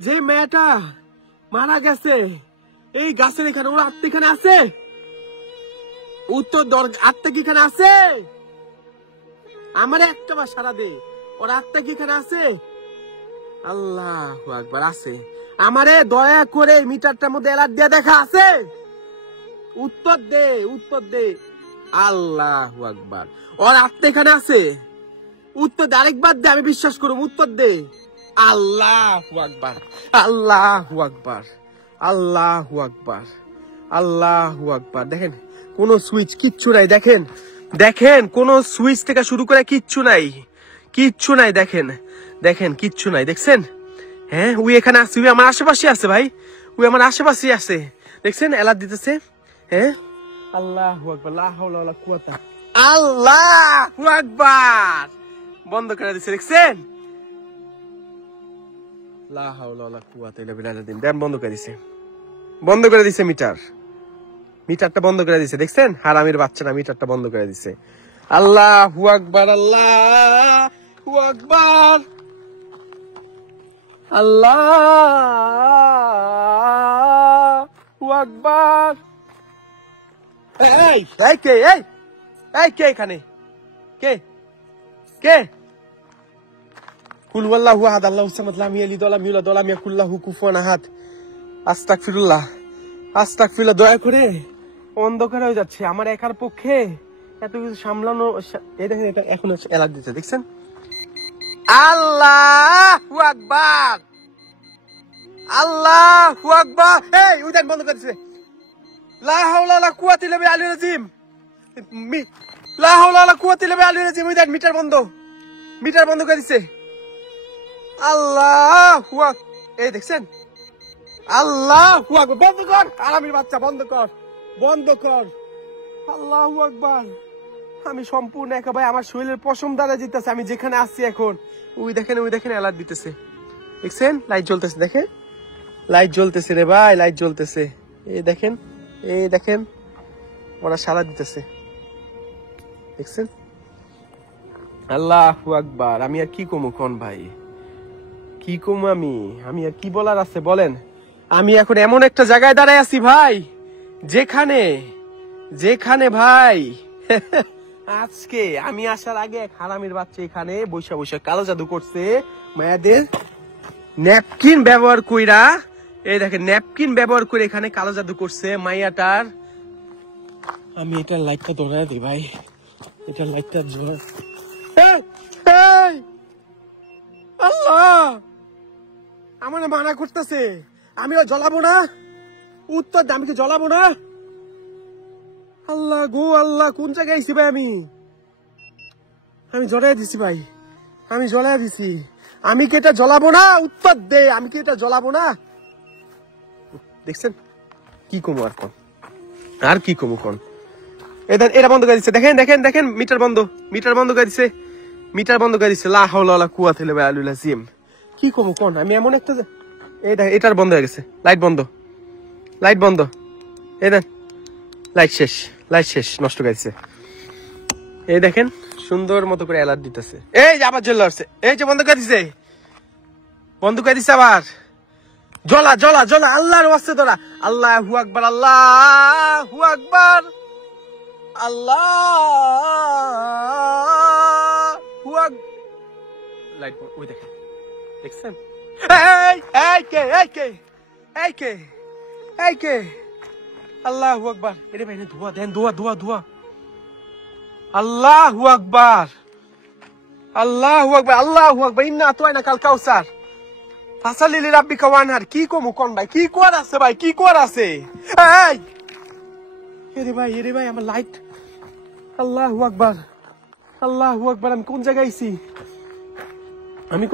যে মেয়েটা মারা গেছে, এই গাছের এখানে, ওর আত্মা এখানে আছে? উত্তর আত্মা কি এখানে আছে? আমার একটা বার সারা দে, ওর আত্মা কি এখানে আছে? আল্লাহু আকবার, আছে। আমারে দয়া করে মিটারটার মধ্যে অ্যালার্ট দিয়ে দেখা আছে? উত্তর দে। আল্লাহু আকবার। ওর আত্মা এখানে আছে? উত্তর দে, আরেকবার দে, আমি বিশ্বাস করব। উত্তর দে। আল্লাহু আকবার, আল্লাহু আকবার, আল্লাহু আকবার, আল্লাহু আকবার। দেখেন কোন সুইচ কিচ্ছু নাই, দেখেন কোন সুইচ থেকে শুরু করে কিচ্ছু নাই, দেখেন কিচ্ছু নাই। দেখছেন? হ্যাঁ, উই এখানে আছে, উই আমার আশেপাশে আছে ভাই, দেখছেন? অ্যালার্ট দিতেছে। হ্যাঁ, আল্লাহু আকবার, লা হাওলা ওয়ালা কুওয়াতা। আল্লাহু আকবার, বন্ধ করে দিছে। দেখছেন? লা হাওলা ওয়ালা কুওয়াতা ইল্লা বিল্লাহ। ড্যাম বন্ধ করে দিছে, বন্ধ করে দিছে মিটারটা বন্ধ করে দিছে। দেখছেন হারামির বাচ্চাটা মিটারটা বন্ধ করে দিছে। আল্লাহু আকবার, আল্লাহু আকবার, আল্লাহু আকবার। এই কে এখানে? কে কে? কুল ওয়াল্লাহু আহাদ আল্লাহুস সামাদ লাম ইয়ালিদ ওয়া লাম ইউলাদ ওয়া লাম ইয়াকুল লাহু কুফুয়ান আহাদ। আস্তাগফিরুল্লাহ, আস্তাগফিরুল্লাহ। দয়া করে অন্ধকার হয়ে যাচ্ছে আমার একার পক্ষে এত কিছু সামলানো। এই দেখেন এটা এখন এলার্ট দিচ্ছে, দেখছেন? আল্লাহু আকবার, আল্লাহু আকবার। এই উইদান বন্ধ করে দিছে। লা হাওলা ওয়ালা কুওয়াতা ইল্লা বিল্লাহিল আযীম। লা হাওলা ওয়ালা কুওয়াতা ইল্লা বিল্লাহিল আযীম। উইদান মিটার বন্ধ করে দিছে। আল্লাহু আকবার। এই দেখছেন? আল্লাহু আকবার। বন্ধ কর আরামির বাচ্চা, বন্ধ কর। আল্লাহু আকবার। আমি সম্পূর্ণ একা ভাই, আমার শরীরের পশম দাঁড়া যেতেছে। আমি যেখানে আসছি এখন ওই দেখেন অ্যালার্ট দিতেছে। দেখছেন লাইট জ্বলতেছে, দেখেন লাইট জ্বলতেছে রে ভাই, লাইট জ্বলতেছে। এই দেখেন ওরা সাড়া দিতেছে, দেখছেন? আল্লাহু আকবার। আমি আর কি কমু কোন ভাই, কি কমু আমি আর কি বলার আছে বলেন? আমি এখন এমন একটা জায়গায় দাঁড়ায় আছি ভাই, যেখানে ভাই আজকে আমি আসার আগে এক হারামির বাচ্চা এখানে বৈশা কালো জাদু করছে। মায়াদের ন্যাপকিন ব্যবহার কইরা, এই দেখেন ন্যাপকিন ব্যবহার করে এখানে কালো জাদু করছে মাইয়াটার। আমি এটার লাইটটা ধরাই দিই ভাই, এটার লাইটটা আল্লাহ আমার মানা করতেছে। আমিও জ্বলাবো না, উত্তর আমি কি জ্বলাবো না? আল্লাহ গো আল্লাহ, কোন জায়গায় আইছি ভাই? আমি জ্বলাই দিছি ভাই, আমি জ্বলাই দিছি। আমি কি এটা জ্বলাবো না? উত্তর দে, আমি কি এটা জ্বলাবো না? দেখছেন কি কমু আর কি কমু কোন? এটা বন্ধ করে দিচ্ছে। দেখেন মিটার বন্ধ করে দিচ্ছে। লা হাওলা ওয়ালা কুওয়াতা ইল্লা বিল্লাহিল আযীম। কি কমু কোন? আমি এমন একটা এটার বন্ধ হয়ে গেছে, লাইট বন্ধ। এই দেন লাইট শেষ, নষ্ট করে দিচ্ছে। এই দেখেন সুন্দর মতো করে অ্যালার্ট দিতেছে। এই যে আবার জ্বলে আসছে, এই যে বন্ধ করে দিছে আবার। জ্বলা আল্লাহর ওয়াস্তে তোরা। আল্লাহু আকবার, আল্লাহু আকবার, আল্লাহু আকবার। লাইট ওই দেখছেন? এই কে? আল্লাহু আকবার। এটা ভাই ধোয়া দেন, ধোয়া। আল্লাহু আকবার, ইন্না আতাইনা কাল কাউসার ফাসাল্লি লিরাব্বিকা ওয়ানহার। কি কমু কোন ভাই? কি কোয়ার আছে ভাই? এরে ভাই আমার লাইট। আল্লাহু আকবার, আমি কোন জায়গায় আইছি? আমি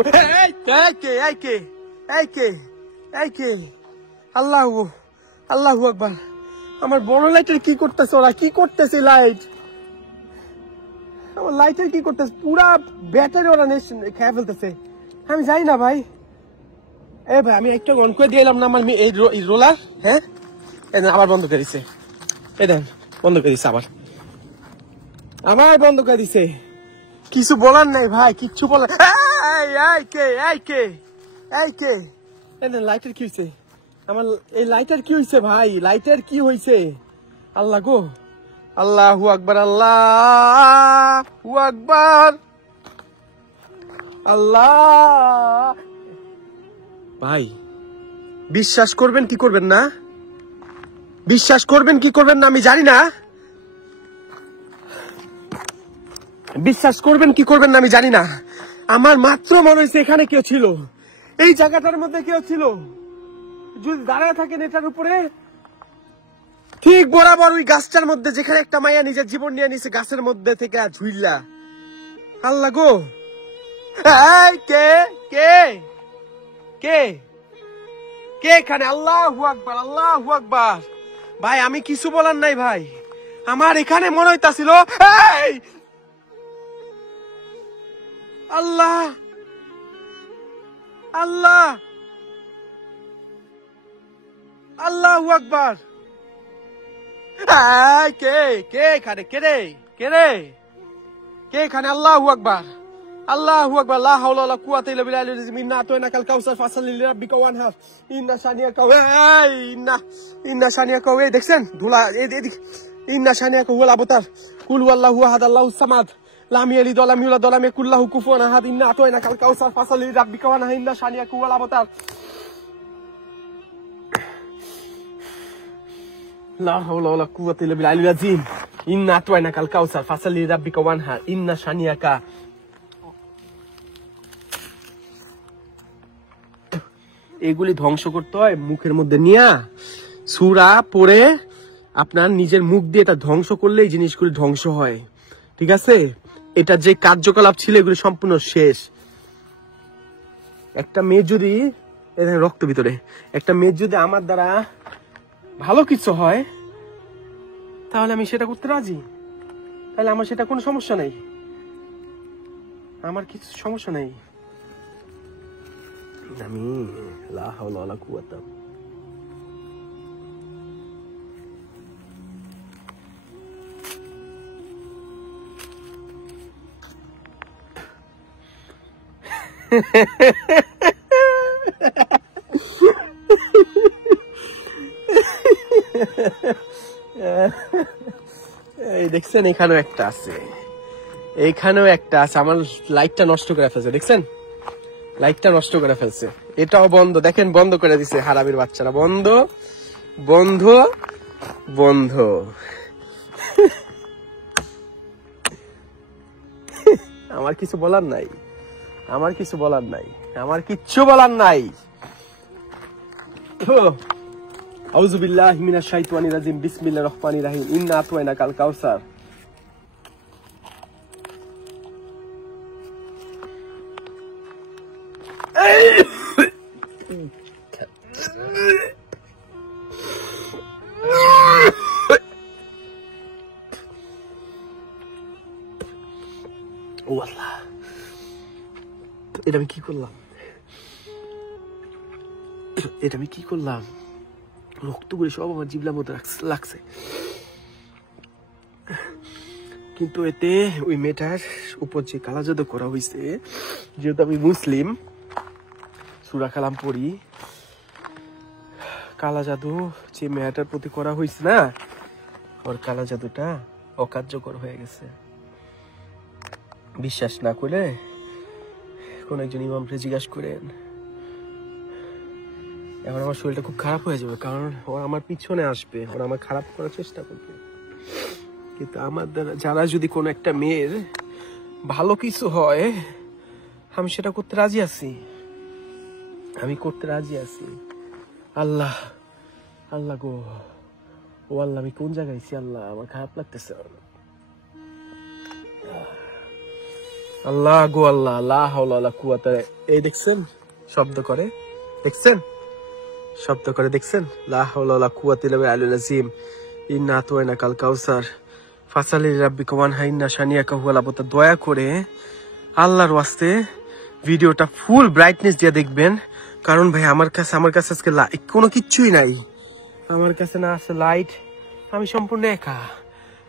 আল্লাহু আকবার। আমার বড় লাইটের কি করতেছে ওরা? কি করতেছে লাইট? আমার লাইটের কি করতেছে? পুরা ব্যাটারি ওরা খেয়ে ফেলতেছে। আমি যাই না ভাই। এ ভাই আমি একটু অন করে দিলাম না আমার এই রোলার। হ্যাঁ আবার বন্ধ করে দিছে। এই দেন বন্ধ করে দিছে, আবার বন্ধ করে দিছে। কিছু বলার নাই ভাই, কিচ্ছু বলার। লাইটের কি হয়েছে? আমার এই লাইটার কি হয়েছে ভাই? লাইটার কি হয়েছে? আল্লাহ গো, আল্লাহু আকবার, আল্লাহু আকবার, আল্লাহ। ভাই বিশ্বাস করবেন কি করবেন না আমি জানি না। আমার মাত্র মনে হয়েছে এখানে কেউ ছিল, এই জায়গাটার মধ্যে কেউ ছিল। যদি দাঁড়ায় থাকেন এটার উপরে, ঠিক বরাবর ওই গাছটার মধ্যে যেখানে একটা মাইয়া নিজের জীবন নিয়ে নিছে, গাছের মধ্যে থেকে ঝুইলা। আল্লাহ গো, কে এখানে? আল্লাহু আকবার, আল্লাহু আকবার। ভাই আমি কিছু বলার নাই ভাই, আমার এখানে মনে হইতাছিল আল্লাহ, আল্লাহু আকবার। কে কে এখানে, কে রে, কে রে, কে এখানে? আল্লাহু আকবার, আল্লাহু আকবার, লা হাওলা ওয়ালা কুওয়াতা ইল্লা বিল্লাহ। ইন্না আতাইনাকাল কাউসার ফাসাল্লি লিরাব্বিকা ওয়ানহার ইন্না শানিয়াকা ইন্না শানিয়াকা। দেখছেন ধুলা এদিক। ইন্না শানিয়াকা হুয়াল আবতার। কুল হুয়াল্লাহু আহাদ আল্লাহুস সামাদ লাম ইয়ালিদ ওয়া লাম ইউলাদ ওয়া লাম ইয়াকুল লাহু কুফুয়ান আহাদ। ইন্না আতাইনাকাল কাউসার ফাসাল্লি লিরাব্বিকা ওয়ানহার ইন্না শানিয়াকা হুয়াল আবতার। লা হাওলা ওয়ালা কুওয়াতা ইল্লা বিল্লাহ আলিল আযীম। ইন্না আতাইনাকাল কাউসার ফাসাল্লি লিরাব্বিকা ওয়ানহার ইন্না শানিয়াকা। এগুলি ধ্বংস করতে হয় মুখের মধ্যে নিয়া সূরা পড়ে আপনার নিজের মুখ দিয়ে এটা ধ্বংস করলে এই জিনিসগুলি ধ্বংস হয়। ঠিক আছে, এটা যে কার্যকলাপ ছিল এগুলি সম্পূর্ণ শেষ। একটা মেয়ে যদি রক্ত ভিতরে, একটা মেয়ের যদি আমার দ্বারা ভালো কিছু হয় তাহলে আমি সেটা করতে রাজি, তাহলে আমার সেটা কোনো সমস্যা নাই, আমার কিছু সমস্যা নাই। আমি লা হাওলা ওয়ালা কুওয়াতা। এই দেখছেন এখানেও একটা আছে, এইখানেও একটা আছে। আমার লাইটটা নষ্ট করে ফেলছে, দেখছেন লাইটটা নষ্ট করে ফেলছে। এটাও বন্ধ, দেখেন বন্ধ করে দিছে হারামির বাচ্চারা। বন্ধ বন্ধ বন্ধ। আমার কিছু বলার নাই, আমার কিছু বলার নাই, আমার কিচ্ছু বলার নাই। আউযু বিল্লাহি মিনাশ শাইতানির রাজিম। বিসমিল্লাহির রহমানির রহিম। ইন্না আতাইনাকাল কাউসার। ও আল্লাহ, এটা আমি কি করলাম, এটা আমি কি করলাম? রক্তগুলি সব আমার জিভলার মধ্যে লাগছে। কিন্তু এতে ওই মেয়েটার উপর যে কালা জাদু করা হয়েছে, যেহেতু আমি মুসলিম সূরা কালাম পড়ি, কালা জাদু যে মেয়েটার প্রতি করা হয়েছে না, ওর কালা জাদুটা অকার্যকর হয়ে গেছে। বিশ্বাস না করলে কোন একজন ইমামকে জিজ্ঞাসা করেন। এখন আমার শরীরটা খুব খারাপ হয়ে যাবে, কারণ ওরা আমার পিছনে আসবে, ওরা আমার খারাপ করার চেষ্টা করবে। কিন্তু আমার দ্বারা যারা যদি কোনো একটা মেয়ের ভালো কিছু হয়, আমি সেটা করতে রাজি আছি, আমি করতে রাজি আছি। আল্লাহ আল্লাহ গো, ও আল্লাহ, আমি কোন জায়গায় আছি আল্লাহ, আমার খারাপ লাগতেছে। আল্লাহ গো আল্লাহ, লা হাওলা ওয়ালা কুওয়াতা। এই দেখছেন শব্দ করে, দেখছেন শব্দ করে, দেখছেন লা হাওলা ওয়ালা কুওয়াতা ইল্লা বিল্লাহিল আযীম। ইন্না আতাইনাকাল কাউসার ফাসাল্লি লিরাব্বিকা ওয়ানহার ইন্না শানিয়াকা হুয়াল আবতার। দয়া করে আল্লাহর ওয়াস্তে ভিডিওটা ফুল ব্রাইটনেস দিয়ে দেখবেন, কারণ ভাই আমার কাছে আজকে কোনো কিচ্ছুই নাই। আমার কাছে না আছে লাইট, আমি সম্পূর্ণ একা।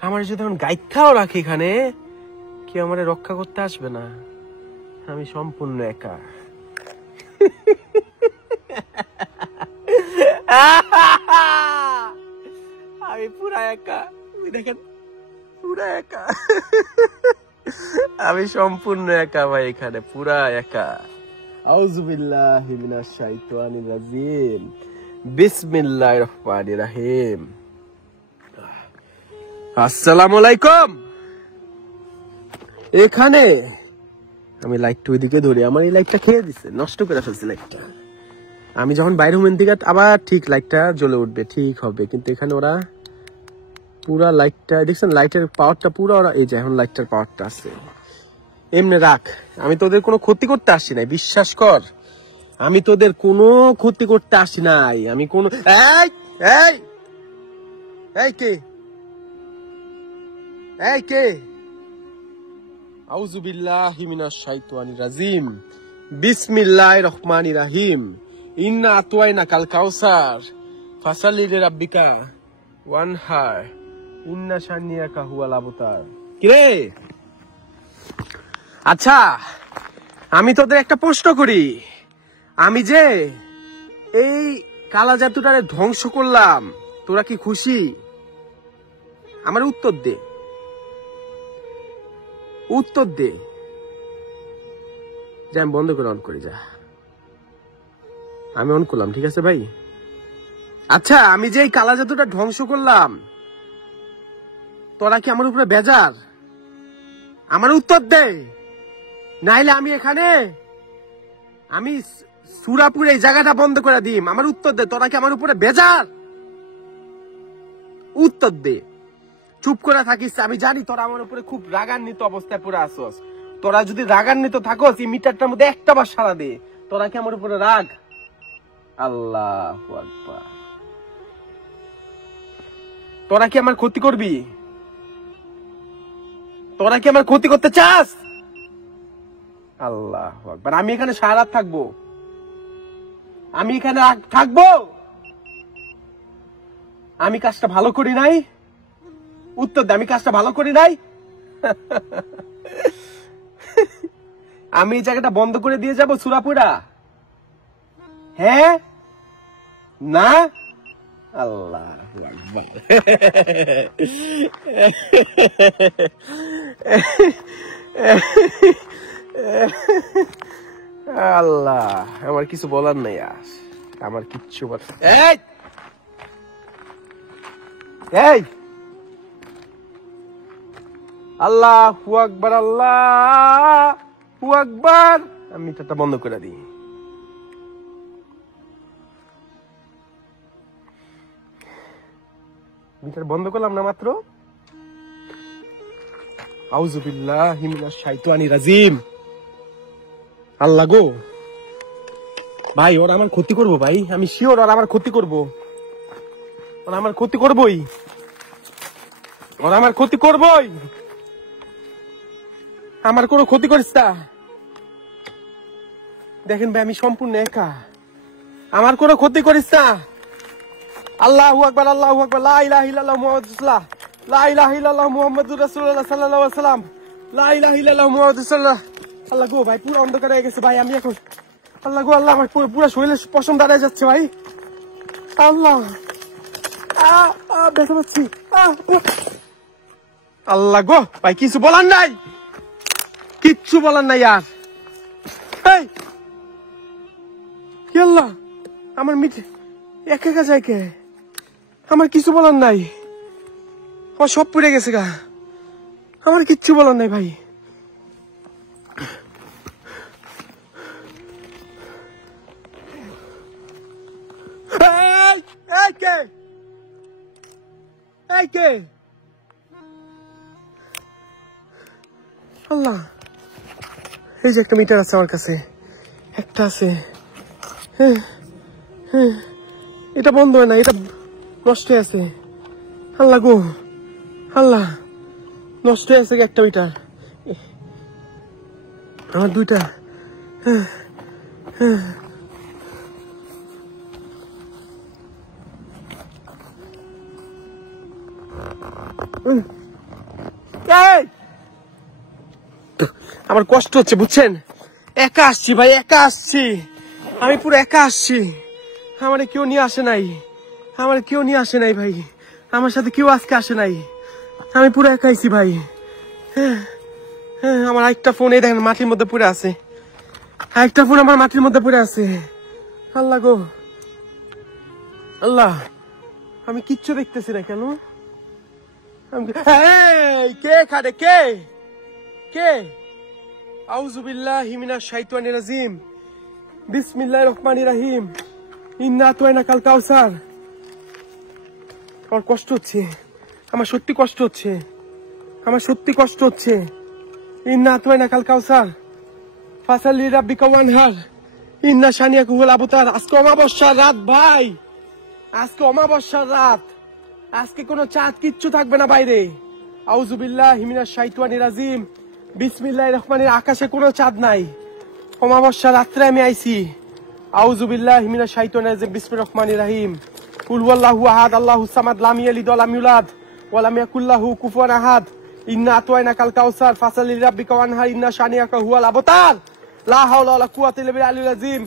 আমার যদি এখন গাইথাও রাখি এখানে, কেউ আমারে রক্ষা করতে আসবে না, আমি সম্পূর্ণ একা। আমি পুরা একা, দেখেন পুরা একা। আমি সম্পূর্ণ একা ভাই, এখানে পুরা একা। আউযু বিল্লাহি মিনাশ শাইতানির রাজিম। বিসমিল্লাহির রহমানির রহিম। আসসালামু আলাইকুম। এখানে আমি লাইটটা ওইদিকে ধরি, আমার এই লাইটটা খেয়ে দিচ্ছে, নষ্ট করে ফেলছে লাইটটা। আমি যখন বাইরে হুমেন দিকে আবার ঠিক লাইটটা জ্বলে উঠবে, ঠিক হবে। কিন্তু এখানে ওরা পুরা লাইটটা দেখছেন, লাইটের পাওয়ারটা পুরো ওরা, এই যে এখন লাইটটার পাওয়ারটা আছে। এমনি রাখ, আমি তোদের কোনো ক্ষতি করতে আসি নাই, বিশ্বাস কর, আমি তোদের কোনো ক্ষতি করতে আসি নাই। আমি কোনো কে কে আউযু বিল্লাহি মিনাশ শাইতানির রাজিম। বিসমিল্লাহির রহমানির রহিম। ইন্না আতাইনাকাল কাউসার ফাসালি লিরাব্বিকা ওয়ানহার ইন্না শানিয়াকা হুয়াল আবতার। কিরে, আচ্ছা আমি তোদের একটা প্রশ্ন করি, আমি যে এই কালা জাদুটারে ধ্বংস করলাম, তোরা কি খুশি? আমার উত্তর দে, উত্তর দে। যে আমি বন্ধ করে অন করি, যা আমি অন করলাম, ঠিক আছে ভাই? আচ্ছা আমি যে এই কালা জাদুটা ধ্বংস করলাম, তোরা কি আমার উপরে বেজার? আমার উত্তর দে, নাইলে আমি এখানে আমি সুরাপুরে এই জায়গাটা বন্ধ করে দিম। আমার উত্তর দে, তোরা কি আমার উপরে বেজার? উত্তর দে, চুপ করে থাকিস। আমি জানি তোরা আমার উপরে খুব রাগান্বিত অবস্থায় পড়ে আসোস। তোরা যদি রাগান্বিত থাকোস, এই মিটারটার মধ্যে একটা বার সারা দে। তোরা কি আমার উপরে রাগ? আল্লাহু আকবার। তোরা কি আমার ক্ষতি করবি? তোরা কি আমার ক্ষতি করতে চাস? আল্লাহু আকবার। আমি এখানে সারা রাত থাকবো, আমি এখানে থাকবো। আমি কাজটা ভালো করি নাই? উত্তর দে, আমি কাজটা ভালো করি নাই? আমি এই জায়গাটা বন্ধ করে দিয়ে যাব সুরাপুরা? হ্যাঁ না? আল্লাহু আকবার। আল্লাহ, আমার কিছু বলার নাই, আমার কিচ্ছু বলার। এই আল্লাহু আকবার, আল্লাহু আকবার। আমি মিটারটা বন্ধ করে দিই। মিটার বন্ধ করলাম না মাত্র। আউযু বিল্লাহি মিনাশ শাইতানির রাজিম। আল্লাহ গো ভাই, ওরা আমার ক্ষতি করবো ভাই, আমি শিওর ওরা আমার ক্ষতি করবো। ওরা আমার ক্ষতি করবোই, ওরা আমার ক্ষতি করবোই। আমার কোনো ক্ষতি করিস না। দেখেন ভাই, আমি সম্পূর্ণ একা, আমার কোনো ক্ষতি করিস না। আল্লাহু আকবার, আল্লাহু আকবার, লা ইলাহা ইল্লাল্লাহু মুহাম্মাদুর রাসূলুল্লাহ, লা ইলাহা ইল্লাল্লাহু মুহাম্মাদুর রাসূলুল্লাহ সাল্লাল্লাহু আলাইহি ওয়াসাল্লাম, লা ইলাহা ইল্লাল্লাহু মুহাম্মাদুর রাসূলুল্লাহ। আল্লাহ গো ভাই, পুরো অন্ধকার হয়ে গেছে ভাই, আমি এখন আল্লাহ গো আল্লাহ, আমার পুরো শরীরে পশম দাঁড়ায় যাচ্ছে ভাই। আল্লাহ, ব্যথা পাচ্ছি। আল্লাহ গো ভাই, কিছু বলার নাই, কিচ্ছু বলার নাই আর। কি আল্লাহ, আমার মিটে একা একা যায় কে? আমার কিছু বলার নাই, আমার সব পড়ে গেছে গা, আমার কিচ্ছু বলার নাই ভাই। আল্লাহ, এই যে একটা মিটার আছে আমার কাছে, একটা আছে, এটা বন্ধ হয় না, এটা নষ্ট হয়ে আছে। আল্লাহ গো আল্লাহ, নষ্ট হয়ে আছে একটা মিটার, আমার দুইটা। আমার কষ্ট হচ্ছে বুঝছেন, একা আসছি ভাই, একা আসছি, আমি পুরো একা আসছি। আমার কেউ নিয়ে আসে নাই, আমার কেউ নিয়ে আসে নাই ভাই, আমার সাথে কেউ আজকে আসে নাই, আমি পুরো একা আইছি ভাই। আমার আরেকটা ফোন এই দেখেন মাটির মধ্যে পড়ে আছে, আরেকটা ফোন আমার মাটির মধ্যে পড়ে আছে। আল্লাহ গো আল্লাহ, আমি কিচ্ছু দেখতেছি না কেন? কে খাড়ে, কে কে? আউযু বিল্লাহি মিনাশ শাইতানির রাজিম, বিসমিল্লাহির রহমানির রহিম, ইন্না আতাইনাকাল কাউসার। আমার কষ্ট হচ্ছে, আমার সত্যি কষ্ট হচ্ছে, আমার সত্যি কষ্ট হচ্ছে। ইন্না আতাইনাকাল কাউসার ফাসাল্লি লিরাব্বিকা ওয়ানহার ইন্না শানিয়াকা হুয়াল আবতার। আজকে অমাবস্যার রাত ভাই, আজকে অমাবস্যার রাত, আজকে কোনো চাঁদ কিচ্ছু থাকবে না বাইরে। আউযু বিল্লাহি মিনাশ শাইতানির রাজিম, বিসমিল্লাহির রহমানির। আকাশে কোনো চাঁদ নাই, অমাবস্যা রাত্রে আমি আইছি। আউযু বিল্লাহি মিনাশ শাইতানির রাজিম, বিসমিল্লাহির রহমানির রহিম, কুল হুয়াল্লাহু আহাদ আল্লাহুস সামাদ লাম ইয়ালিদ ওয়া লাম ইউলাদ ওয়া লাম ইয়াকুল লাহু কুফুয়ান আহাদ ইন্না আতওয়াইনাকাল কাউসার ফাসাল্লি লিরাব্বিকা ওয়ানহার ইন্না শানিয়াকা হুয়াল আবতার লা হাওলা ওয়ালা কুওয়াতা ইল্লা বিল্লাহিল আলিয়্যিল আযীম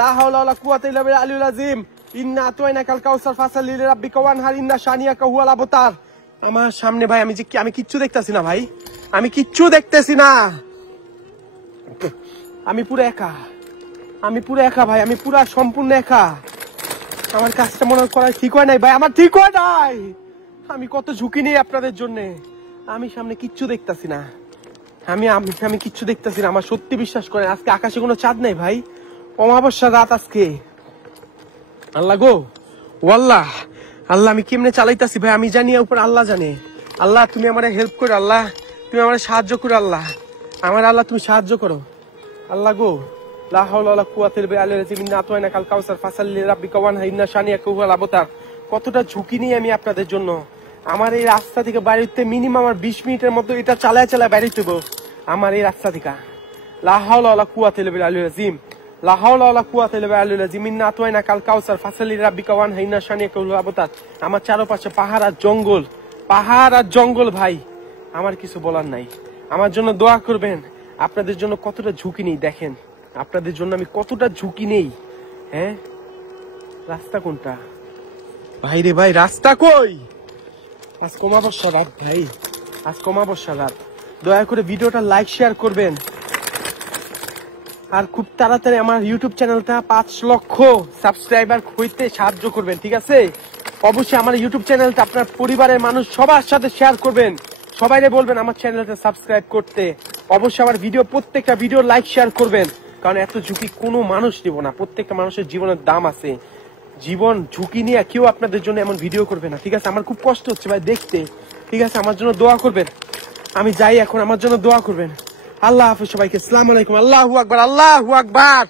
লা হাওলা ওয়ালা কুওয়াতা ইল্লা বিল্লাহিল আলিয়্যিল আযীম ইন্না আতওয়াইনাকাল কাউসার ফাসাল্লি লিরাব্বিকা ওয়ানহার ইন্না শানিয়াকা হুয়াল আবতার। আমার সামনে ভাই আমি কিচ্ছু দেখতেছি না ভাই, আমি কিচ্ছু দেখতেছি না, আমি পুরো একা, আমি পুরো একা ভাই, আমি পুরো সম্পূর্ণ একা। আমার কাজটা মনে করা ঠিক হয় নাই ভাই, আমার ঠিক হয় নাই। আমি কত ঝুঁকি নেই আপনাদের জন্য, আমি সামনে কিচ্ছু দেখতেছি না, আমি কিচ্ছু দেখতেছি না। আমার সত্যি বিশ্বাস করেন আজকে আকাশে কোনো চাঁদ নাই ভাই, অমাবস্যার রাত আজকে। আল্লাহ গো ও আল্লাহ, আল্লাহ আমি কেমনে চালাইতাছি ভাই আমি জানি, উপর আল্লাহ জানে। আল্লাহ তুমি আমার হেল্প করো, আল্লাহ তুমি আমার সাহায্য করো, আল্লাহ আমার আল্লাহ তুমি সাহায্য করো। আল্লাহ গো লা হাওলা ওয়ালা কুওয়াতা ইল্লা বিল্লাহিল আযীম ইন্না আতওয়াইনাকাল কাউসার ফাসাল্লি লিরাব্বিকা ওয়ানহার ইন্না শানিয়াকা হুয়াল আবতার। কতটা ঝুঁকি নিই আমি আপনাদের জন্য। আমার এই রাস্তা থেকে বাড়িতে মিনিমাম আমার 20 মিনিটের মতো এটা চালায় বাড়িতে হইব আমার এই রাস্তা থেকে। লা হাওলা ওয়ালা কুওয়াতা ইল্লা বিল্লাহিল আযীম লা হাওলা ওয়ালা কুওয়াতা ইল্লা বিল্লাহিল আযীম ইন্না আতওয়াইনাকাল কাউসার ফাসাল্লি লিরাব্বিকা ওয়ানহার ইন্না শানিয়াকা হুয়াল আবতার। আমার চারপাশে পাহাড় আর জঙ্গল, পাহাড় আর জঙ্গল ভাই, আমার কিছু বলার নাই। আমার জন্য দোয়া করবেন। আপনাদের জন্য কতটা ঝুঁকি নেই দেখেন, আপনাদের জন্য আমি কতটা ঝুঁকি নেই। হ্যাঁ রাস্তা কোনটা ভাই রে ভাই, রাস্তা কই? আজ অমাবস্যা রাত ভাই, আজ অমাবস্যা রাত। দয়া করে ভিডিওটা লাইক শেয়ার করবেন আর খুব তাড়াতাড়ি আমার ইউটিউব চ্যানেলটা 5 লক্ষ সাবস্ক্রাইবার হইতে সাহায্য করবেন, ঠিক আছে? অবশ্যই আমার ইউটিউব চ্যানেলটা আপনার পরিবারের মানুষ সবার সাথে শেয়ার করবেন, সবাইরে বলবেন আমার চ্যানেলটা সাবস্ক্রাইব করতে। অবশ্যই আমার প্রত্যেকটা ভিডিও লাইক শেয়ার করবেন, কারণ এত ঝুঁকি কোনো মানুষ নিব না। প্রত্যেকটা মানুষের জীবনের দাম আছে, জীবন ঝুঁকি নিয়ে কেউ আপনাদের জন্য এমন ভিডিও করবে না, ঠিক আছে? আমার খুব কষ্ট হচ্ছে ভাই দেখতে, ঠিক আছে? আমার জন্য দোয়া করবেন, আমি যাই এখন, আমার জন্য দোয়া করবেন। আল্লাহ হাফেজ সবাইকে, আসসালামু আলাইকুম। আল্লাহু আকবার, আল্লাহু আকবার।